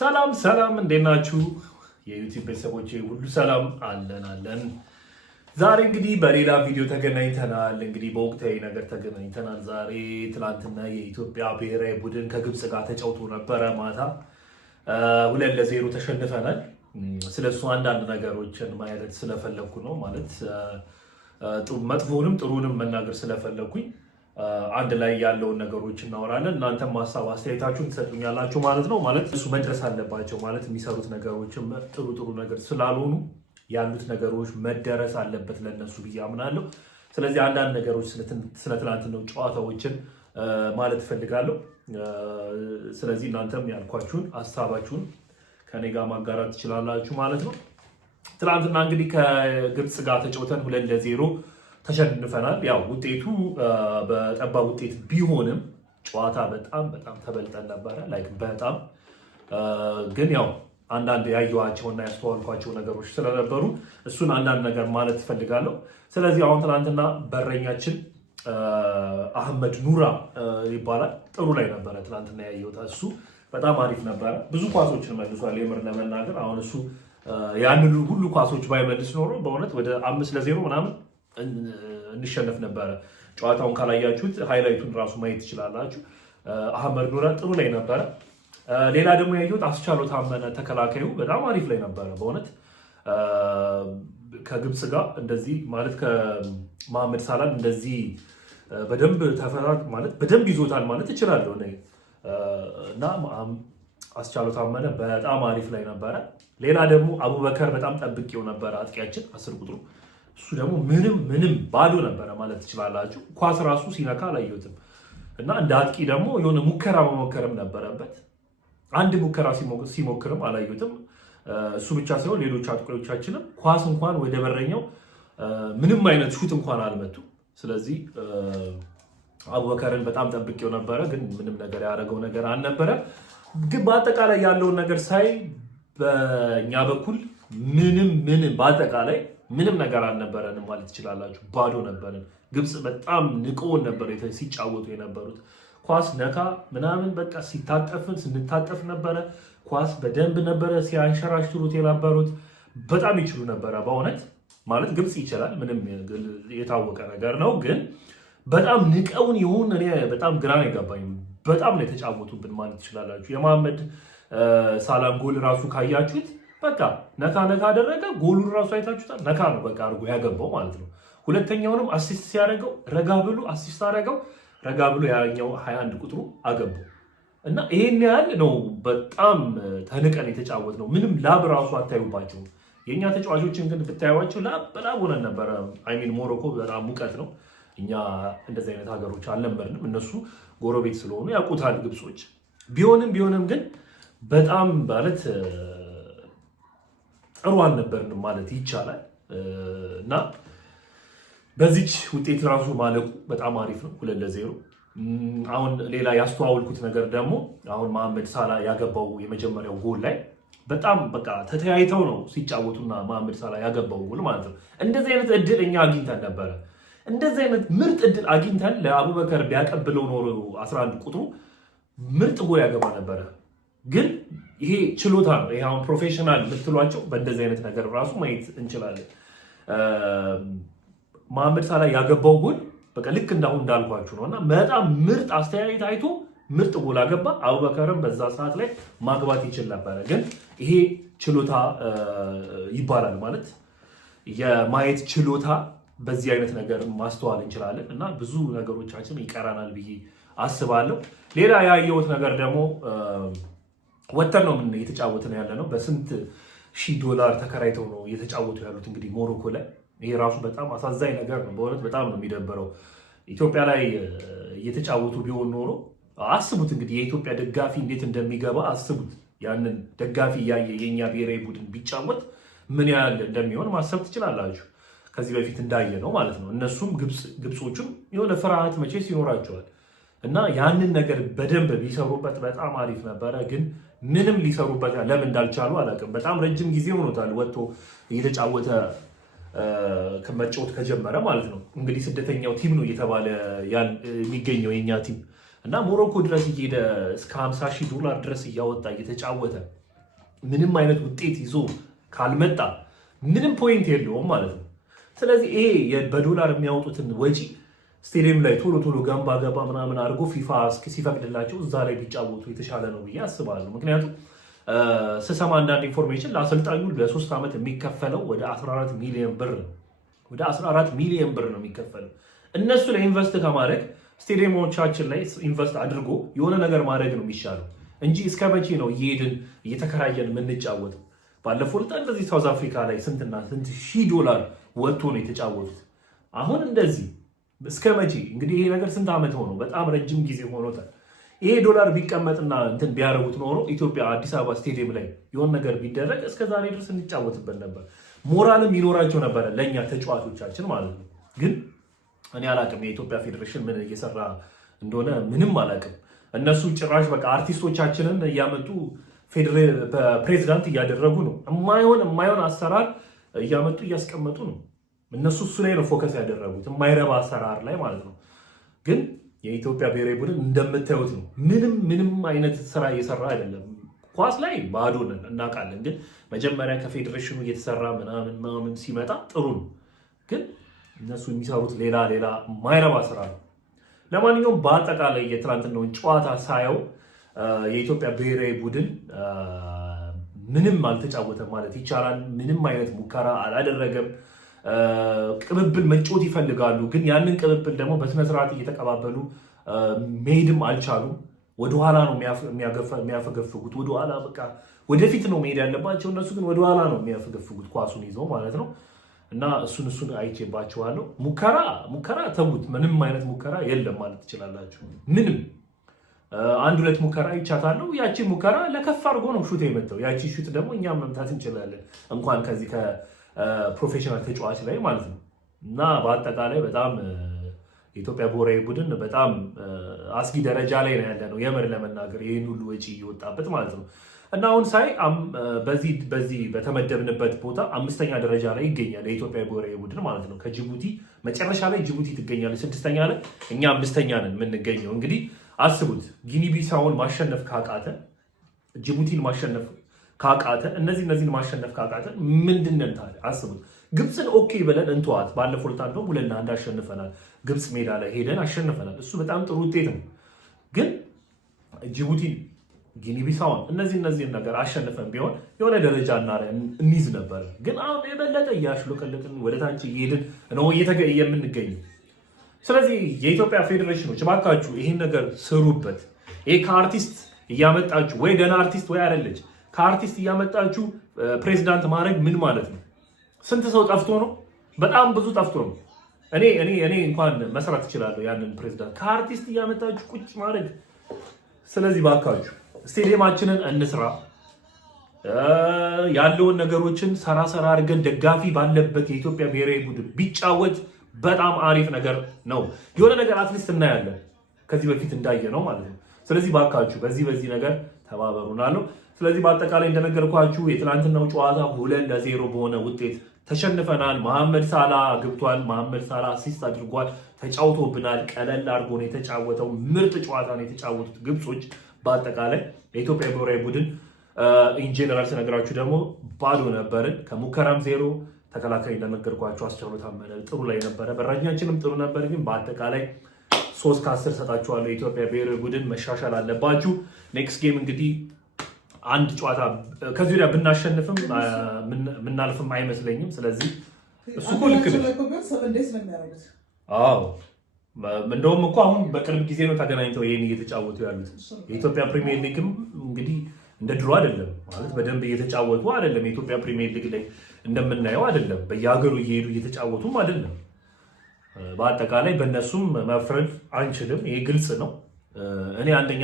ሰላም ሰላም እንዴት ናችሁ? የዩቲዩብ ቤተሰቦቼ ሁሉ ሰላም አለን። ዛሬ እንግዲህ በሌላ ቪዲዮ ተገናኝተናል። እንግዲህ በወቅታዊ ነገር ተገናኝተናል። ዛሬ ትላንትና የኢትዮጵያ ብሔራዊ ቡድን ከግብፅ ጋር ተጫውቶ ነበረ። ማታ 2-0 ተሸንፈናል። ስለሱ አንዳንድ ነገሮችን ማየት ስለፈለኩ ነው ማለት መጥፎንም ጥሩንም መናገር ስለፈለኩኝ አንድ ላይ ያለውን ነገሮች እናወራለን። እናንተም ሀሳብ አስተያየታችሁን ትሰጡኛላችሁ ማለት ነው። ማለት እሱ መድረስ አለባቸው ማለት የሚሰሩት ነገሮችም ጥሩ ነገር ስላልሆኑ ያሉት ነገሮች መደረስ አለበት ለነሱ ብዬ አምናለሁ። ስለዚህ አንዳንድ ነገሮች ስለ ትናንትናው ጨዋታዎችን ማለት እፈልጋለሁ። ስለዚህ እናንተም ያልኳችሁን ሀሳባችሁን ከኔ ጋር ማጋራት ትችላላችሁ ማለት ነው። ትናንትና እንግዲህ ከግብፅ ጋር ተጫውተን 2-0 ተሸንፈናል። ያው ውጤቱ በጠባብ ውጤት ቢሆንም ጨዋታ በጣም ተበልጠን ነበረ። በጣም ግን ያው አንዳንድ ያየኋቸውና ያስተዋልኳቸው ነገሮች ስለነበሩ እሱን አንዳንድ ነገር ማለት እፈልጋለሁ። ስለዚህ አሁን ትናንትና በረኛችን አህመድ ኑራ ይባላል ጥሩ ላይ ነበረ። ትናንትና ያየሁት እሱ በጣም አሪፍ ነበረ። ብዙ ኳሶችን መልሷል። የምር ለመናገር አሁን እሱ ያንን ሁሉ ኳሶች ባይመልስ ኖሮ በእውነት ወደ 5-0 ምናምን እንሸነፍ ነበረ። ጨዋታውን ካላያችሁት ሃይላይቱን ራሱ ማየት ትችላላችሁ። አህመድ ኑራ ጥሩ ላይ ነበረ። ሌላ ደግሞ ያየሁት አስቻለው ታመነ ተከላካዩ በጣም አሪፍ ላይ ነበረ። በእውነት ከግብፅ ጋር እንደዚህ ማለት ከመሐመድ ሳላን እንደዚህ በደንብ ተፈራት ማለት በደንብ ይዞታል ማለት እችላለሁ እና አስቻለው ታመነ በጣም አሪፍ ላይ ነበረ። ሌላ ደግሞ አቡበከር በጣም ጠብቄው ነበረ አጥቂያችን 10 ቁጥሩ እሱ ደግሞ ምንም ባዶ ነበረ ማለት ትችላላችሁ። ኳስ ራሱ ሲነካ አላየሁትም እና እንደ አጥቂ ደግሞ የሆነ ሙከራ መሞከርም ነበረበት። አንድ ሙከራ ሲሞክርም አላየሁትም። እሱ ብቻ ሳይሆን ሌሎች አጥቂዎቻችንም ኳስ እንኳን ወደ በረኛው ምንም አይነት ሹት እንኳን አልመቱ። ስለዚህ አቡበከርን በጣም ጠብቄው ነበረ፣ ግን ምንም ነገር ያደረገው ነገር አልነበረ። ግን በአጠቃላይ ያለውን ነገር ሳይ በእኛ በኩል ምንም በአጠቃላይ ምንም ነገር አልነበረንም ማለት ትችላላችሁ። ባዶ ነበርን። ግብፅ በጣም ንቆን ነበር ሲጫወቱ የነበሩት። ኳስ ነካ ምናምን በቃ ስንታጠፍ ነበረ። ኳስ በደንብ ነበረ ሲያንሸራሽሩት የነበሩት። በጣም ይችሉ ነበረ በእውነት ማለት ግብፅ ይችላል፣ ምንም የታወቀ ነገር ነው። ግን በጣም ንቀውን ይሁን እኔ በጣም ግራ ነው የገባኝ። በጣም ነው የተጫወቱብን ማለት ትችላላችሁ። የመሐመድ ሳላም ጎል ራሱ ካያችሁት በቃ ነካ አደረገ። ጎሉን ራሱ አይታችሁታል። ነካ ነው በቃ አድርጎ ያገባው ማለት ነው። ሁለተኛውንም አሲስት ሲያደርገው ረጋ ብሎ አሲስት አደረገው። ረጋ ብሎ ያኛው 21 ቁጥሩ አገባው እና ይሄን ያህል ነው። በጣም ተንቀን የተጫወት ነው። ምንም ላብ ራሱ አታዩባቸው። የኛ ተጫዋቾችን ግን ብታዩዋቸው ላብ ሆነን ነበረ። ሞሮኮ በጣም ሙቀት ነው። እኛ እንደዚህ አይነት ሀገሮች አልነበርንም። እነሱ ጎረቤት ስለሆኑ ያውቁታል ግብጾች። ቢሆንም ግን በጣም ማለት ጥሩ አልነበርንም ማለት ይቻላል እና በዚች ውጤት ራሱ ማለቁ በጣም አሪፍ ነው። 2-0 አሁን ሌላ ያስተዋወልኩት ነገር ደግሞ አሁን መሐመድ ሳላ ያገባው የመጀመሪያው ጎል ላይ በጣም በቃ ተተያይተው ነው ሲጫወቱና መሐመድ ሳላ ያገባው ጎል ማለት ነው። እንደዚህ አይነት እድል እኛ አግኝተን ነበረ። እንደዚህ አይነት ምርጥ እድል አግኝተን ለአቡበከር ቢያቀብለው ኖሮ 11 ቁጥሩ ምርጥ ጎል ያገባ ነበረ። ግን ይሄ ችሎታ ነው። ይሄ አሁን ፕሮፌሽናል የምትሏቸው በእንደዚህ አይነት ነገር ራሱ ማየት እንችላለን። መሐመድ ሳላ ያገባው ጎል በቃ ልክ እንዳልኳችሁ ነው እና በጣም ምርጥ አስተያየት አይቶ ምርጥ ጎል አገባ። አቡበከርም በዛ ሰዓት ላይ ማግባት ይችል ነበረ። ግን ይሄ ችሎታ ይባላል ማለት የማየት ችሎታ። በዚህ አይነት ነገር ማስተዋል እንችላለን እና ብዙ ነገሮቻችን ይቀራናል ብዬ አስባለሁ። ሌላ ያየሁት ነገር ደግሞ ወተን ነው እየተጫወትን ያለ ነው። በስንት $1000 ተከራይተው ነው እየተጫወቱ ያሉት እንግዲህ ሞሮኮ ላይ። ይሄ ራሱ በጣም አሳዛኝ ነገር ነው በእውነት በጣም ነው የሚደበረው። ኢትዮጵያ ላይ እየተጫወቱ ቢሆን ኖሮ አስቡት እንግዲህ የኢትዮጵያ ደጋፊ እንዴት እንደሚገባ አስቡት። ያንን ደጋፊ እያየ የኛ ብሔራዊ ቡድን ቢጫወት ምን ያህል እንደሚሆን ማሰብ ትችላላችሁ። ከዚህ በፊት እንዳየ ነው ማለት ነው። እነሱም ግብጾቹም የሆነ ፍርሃት መቼስ ይኖራቸዋል እና ያንን ነገር በደንብ ቢሰሩበት በጣም አሪፍ ነበረ። ግን ምንም ሊሰሩበት ለምን እንዳልቻሉ አላውቅም። በጣም ረጅም ጊዜ ሆኖታል ወጥቶ እየተጫወተ ከመጫወት ከጀመረ ማለት ነው። እንግዲህ ስደተኛው ቲም ነው እየተባለ የሚገኘው የኛ ቲም እና ሞሮኮ ድረስ እየሄደ እስከ $50,000 ድረስ እያወጣ እየተጫወተ ምንም አይነት ውጤት ይዞ ካልመጣ ምንም ፖይንት የለውም ማለት ነው። ስለዚህ ይሄ በዶላር የሚያወጡትን ወጪ ስቴዲየም ላይ ቶሎ ቶሎ ገባ ምናምን አድርጎ ፊፋ ሲፈቅድላቸው እዛ ላይ ቢጫወቱ የተሻለ ነው ብዬ አስባለሁ። ምክንያቱም ስሰማ አንዳንድ ኢንፎርሜሽን ለአሰልጣኙ ለ3 ዓመት የሚከፈለው ወደ 14 ሚሊዮን ብር ነው። ወደ 14 ሚሊዮን ብር ነው የሚከፈለው። እነሱ ላይ ኢንቨስት ከማድረግ ስቴዲየሞቻችን ላይ ኢንቨስት አድርጎ የሆነ ነገር ማድረግ ነው የሚሻለው እንጂ እስከ መቼ ነው እየሄድን እየተከራየን የምንጫወተው? ባለፈው ዕለት እንደዚህ ሳውዝ አፍሪካ ላይ ስንትና ስንት ሺህ ዶላር ወጥቶ ነው የተጫወቱት። አሁን እንደዚህ እስከ መቼ እንግዲህ ይሄ ነገር ስንት ዓመት ሆኖ? በጣም ረጅም ጊዜ ሆኖታል። ይሄ ዶላር ቢቀመጥና እንትን ቢያደርጉት ኖሮ ኢትዮጵያ አዲስ አበባ ስቴዲየም ላይ የሆነ ነገር ቢደረግ እስከ ዛሬ ድረስ እንጫወትበት ነበር። ሞራልም ይኖራቸው ነበረ ለእኛ ተጫዋቾቻችን ማለት ነው። ግን እኔ አላቅም የኢትዮጵያ ፌዴሬሽን ምን እየሰራ እንደሆነ ምንም አላቅም። እነሱ ጭራሽ በቃ አርቲስቶቻችንን እያመጡ ፕሬዚዳንት እያደረጉ ነው። የማይሆን አሰራር እያመጡ እያስቀመጡ ነው። እነሱ እሱ ላይ ነው ፎከስ ያደረጉት፣ የማይረባ አሰራር ላይ ማለት ነው። ግን የኢትዮጵያ ብሔራዊ ቡድን እንደምታዩት ነው። ምንም አይነት ስራ እየሰራ አይደለም። ኳስ ላይ ባዶ ነን እናውቃለን። ግን መጀመሪያ ከፌዴሬሽኑ እየተሰራ ምናምን ሲመጣ ጥሩ ነው። ግን እነሱ የሚሰሩት ሌላ የማይረባ ስራ ነው። ለማንኛውም በአጠቃላይ የትናንትናውን ጨዋታ ሳየው የኢትዮጵያ ብሔራዊ ቡድን ምንም አልተጫወተም ማለት ይቻላል። ምንም አይነት ሙከራ አላደረገም። ቅብብል መጫወት ይፈልጋሉ፣ ግን ያንን ቅብብል ደግሞ በስነስርዓት እየተቀባበሉ መሄድም አልቻሉም። ወደኋላ ነው የሚያፈገፍጉት። ወደኋላ በቃ ወደፊት ነው መሄድ ያለባቸው፣ እነሱ ግን ወደኋላ ነው የሚያፈገፍጉት ኳሱን ይዘው ማለት ነው። እና እሱን አይቼባቸዋለሁ። ሙከራ ተዉት። ምንም አይነት ሙከራ የለም ማለት ትችላላችሁ። ምንም 1-2 ሙከራ ይቻታለሁ። ያቺ ሙከራ ለከፍ አድርጎ ነው ሹት የመታው። ያቺ ሹት ደግሞ እኛም መምታት እንችላለን እንኳን ከዚህ ከፕሮፌሽናል ተጫዋች ላይ ማለት ነው። እና በአጠቃላይ በጣም የኢትዮጵያ ብሔራዊ ቡድን በጣም አስጊ ደረጃ ላይ ነው ያለ ነው የምር ለመናገር ይህን ሁሉ ወጪ እየወጣበት ማለት ነው። እና አሁን ሳይ በዚህ በተመደብንበት ቦታ 5ኛ ደረጃ ላይ ይገኛል የኢትዮጵያ ብሔራዊ ቡድን ማለት ነው። ከጅቡቲ መጨረሻ ላይ ጅቡቲ ትገኛለች 6ኛ ላይ፣ እኛ 5ኛ ነን የምንገኘው። እንግዲህ አስቡት ጊኒ ቢሳውን ማሸነፍ ካቃተ፣ ጅቡቲን ማሸነፍ ካቃተ፣ እነዚህን ማሸነፍ ካቃተ ምንድን ነን ታዲያ? አስቡት። ግብፅን ኦኬ ብለን እንተዋት። ባለፈው ዕለት 2-1 አሸንፈናል። ግብፅ ሜዳ ላይ ሄደን አሸንፈናል። እሱ በጣም ጥሩ ውጤት ነው። ግን ጅቡቲን፣ ጊኒ ቢሳውን እነዚህን ነገር አሸንፈን ቢሆን የሆነ ደረጃ እንይዝ ነበር። ግን አሁን የበለጠ እያሽሎቀለቅን ወደ ታች እየሄድን ነው የምንገኘው። ስለዚህ የኢትዮጵያ ፌዴሬሽኖች እባካችሁ ይህን ነገር ስሩበት። ይሄ ከአርቲስት እያመጣችሁ ወይ ደህና አርቲስት ወይ አይደለች ከአርቲስት እያመጣችሁ ፕሬዚዳንት ማድረግ ምን ማለት ነው? ስንት ሰው ጠፍቶ ነው? በጣም ብዙ ጠፍቶ ነው። እኔ እንኳን መስራት እችላለሁ ያንን ፕሬዚዳንት ከአርቲስት እያመጣችሁ ቁጭ ማድረግ። ስለዚህ ባካችሁ ስቴዲየማችንን እንስራ፣ ያለውን ነገሮችን ሰራ አድርገን ደጋፊ ባለበት የኢትዮጵያ ብሔራዊ ቡድን ቢጫወት በጣም አሪፍ ነገር ነው። የሆነ ነገር አትሊስት እናያለን ከዚህ በፊት እንዳየ ነው ማለት ነው። ስለዚህ ባካችሁ በዚህ ነገር ተባበሩናለሁ። ስለዚህ በአጠቃላይ እንደነገርኳችሁ የትናንትናው ጨዋታ 2-0 በሆነ ውጤት ተሸንፈናል። መሐመድ ሳላ ገብቷል። መሐመድ ሳላ አሲስት አድርጓል። ተጫውቶብናል። ቀለል አድርጎ ነው የተጫወተው። ምርጥ ጨዋታ ነው የተጫወቱት ግብጾች። በአጠቃላይ የኢትዮጵያ ብሔራዊ ቡድን ኢንጀነራል ስነግራችሁ ደግሞ ባዶ ነበርን። ከሙከራም 0፣ ተከላካይ እንደነገርኳችሁ አስቻሉ ታመነ ጥሩ ላይ ነበረ። በረኛችንም ጥሩ ነበር። ግን በአጠቃላይ 3/10 ሰጣችኋለሁ። የኢትዮጵያ ብሔራዊ ቡድን መሻሻል አለባችሁ። ኔክስት ጌም እንግዲህ አንድ ጨዋታ ከዚህ ወዲያ ብናሸንፍም ምናልፍም አይመስለኝም። ስለዚህ እሱ እኮ ልክ ነው። አዎ እንደውም እኮ አሁን በቅርብ ጊዜ ነው ተገናኝተው ይሄን እየተጫወቱ ያሉት። የኢትዮጵያ ፕሪሚየር ሊግም እንግዲህ እንደ ድሮ አይደለም ማለት በደንብ እየተጫወቱ አይደለም። የኢትዮጵያ ፕሪሚየር ሊግ ላይ እንደምናየው አይደለም። በየሀገሩ እየሄዱ እየተጫወቱም አይደለም። በአጠቃላይ በእነሱም መፍረድ አንችልም። ይሄ ግልጽ ነው። እኔ አንደኛ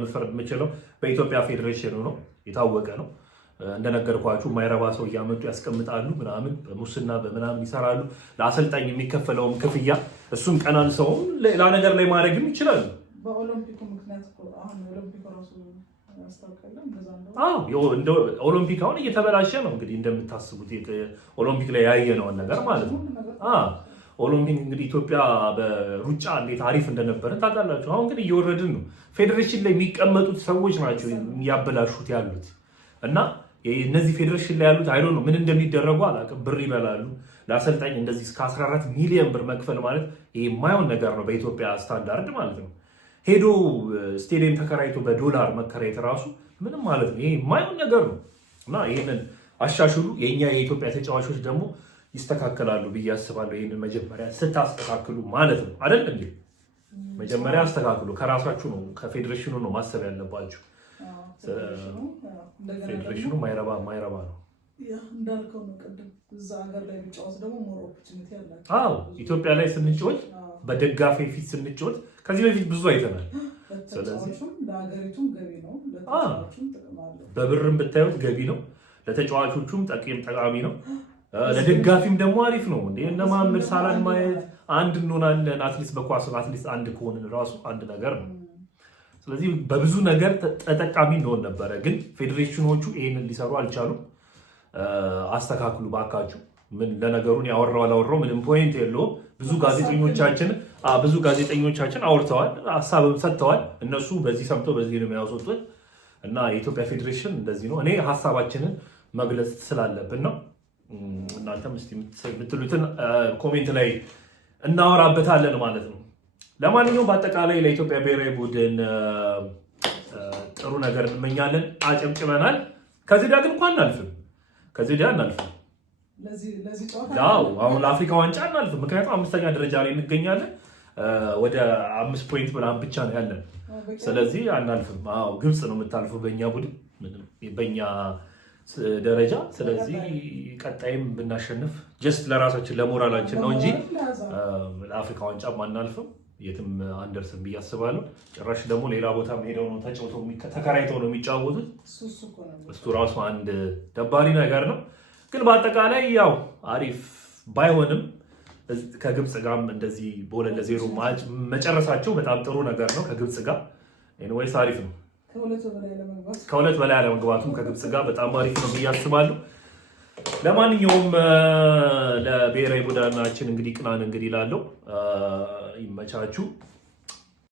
መፍረድ የምችለው በኢትዮጵያ ፌዴሬሽኑ ነው። የታወቀ ነው። እንደነገርኳችሁ የማይረባ ሰው እያመጡ ያስቀምጣሉ፣ ምናምን በሙስና በምናምን ይሰራሉ። ለአሰልጣኝ የሚከፈለውም ክፍያ እሱም ቀናንሰውም ሌላ ነገር ላይ ማድረግም ይችላሉ። ኦሎምፒክ አሁን እየተበላሸ ነው እንግዲህ እንደምታስቡት ኦሎምፒክ ላይ ያየነውን ነገር ማለት ነው። ኦሎምፒክ እንግዲህ ኢትዮጵያ በሩጫ እንዴት አሪፍ እንደነበረ ታውቃላችሁ። አሁን እንግዲህ እየወረድን ነው። ፌዴሬሽን ላይ የሚቀመጡት ሰዎች ናቸው እያበላሹት ያሉት እና እነዚህ ፌዴሬሽን ላይ ያሉት አይዶ ነው ምን እንደሚደረጉ አላውቅም። ብር ይበላሉ። ለአሰልጣኝ እንደዚህ እስከ 14 ሚሊዮን ብር መክፈል ማለት ይሄ የማይሆን ነገር ነው በኢትዮጵያ ስታንዳርድ ማለት ነው። ሄዶ ስቴዲየም ተከራይቶ በዶላር መከራየት ራሱ ምንም ማለት ነው። ይሄ የማይሆን ነገር ነው እና ይህንን አሻሽሉ። የእኛ የኢትዮጵያ ተጫዋቾች ደግሞ ይስተካከላሉ ብዬ አስባለሁ። ይህንን መጀመሪያ ስታስተካክሉ ማለት ነው አይደል እንዴ? መጀመሪያ አስተካክሉ። ከራሳችሁ ነው ከፌዴሬሽኑ ነው ማሰብ ያለባችሁ። ፌዴሬሽኑ ማይረባ ነው እንዳልከው ነው። ቅድም እዛ ሀገር ላይ ቢጫወት ደግሞ ሞር ኦፖርቹኒቲ አላቸው። አዎ ኢትዮጵያ ላይ ስንጫወት በደጋፊ ፊት ስንጫወት ከዚህ በፊት ብዙ አይተናል። ስለዚህ ለሀገሪቱም ገቢ ነው፣ ለተጫዋቾቹም ጥቅም አለው። በብርም ብታዩት ገቢ ነው፣ ለተጫዋቾቹም ጠቃሚ ነው፣ ለደጋፊም ደግሞ አሪፍ ነው። እንደ እነ መሐመድ ሳላህን ማየት አንድ እንሆናለን። አትሊስት በኳስ አትሊስት አንድ ከሆንን ራሱ አንድ ነገር ነው። ስለዚህ በብዙ ነገር ተጠቃሚ እንሆን ነበረ። ግን ፌዴሬሽኖቹ ይሄንን ሊሰሩ አልቻሉም። አስተካክሉ ባካችሁ። ምን ለነገሩን ያወራው አላወራው ምንም ፖይንት የለውም። ብዙ ጋዜጠኞቻችን አውርተዋል፣ ሀሳብም ሰጥተዋል። እነሱ በዚህ ሰምተው በዚህ ነው የሚያወጡት እና የኢትዮጵያ ፌዴሬሽን እንደዚህ ነው። እኔ ሀሳባችንን መግለጽ ስላለብን ነው። እናንተም እስቲ የምትሉትን ኮሜንት ላይ እናወራበታለን ማለት ነው። ለማንኛውም በአጠቃላይ ለኢትዮጵያ ብሔራዊ ቡድን ጥሩ ነገር እንመኛለን። አጨብጭበናል። ከዚህ ዳግ እንኳን አናልፍም። አሁን ለአፍሪካ ዋንጫ አናልፍም። ምክንያቱም 5ኛ ደረጃ ላይ እንገኛለን። ወደ 5 ፖይንት ምናምን ብቻ ነው ያለን። ስለዚህ አናልፍም። ግብፅ ነው የምታልፈው በእኛ ቡድን በእኛ ደረጃ። ስለዚህ ቀጣይም ብናሸንፍ ጀስት ለራሳችን ለሞራላችን ነው እንጂ ለአፍሪካ ዋንጫ አናልፍም። የትም አንደርስም ብዬ አስባለሁ። ጭራሽ ደግሞ ሌላ ቦታ ሄደው ነው ተከራይተው ነው የሚጫወቱት። እሱ ራሱ አንድ ደባሪ ነገር ነው። ግን በአጠቃላይ ያው አሪፍ ባይሆንም ከግብፅ ጋርም እንደዚህ በ2-0 መጨረሳቸው በጣም ጥሩ ነገር ነው። ከግብፅ ጋር ኤኒዌይስ አሪፍ ነው። ከሁለት በላይ አለመግባቱም ከግብፅ ጋር በጣም አሪፍ ነው ብዬ አስባለሁ። ለማንኛውም ለብሔራዊ ቡድናችን እንግዲህ ቅናን እንግዲህ ላለው ይመቻችሁ።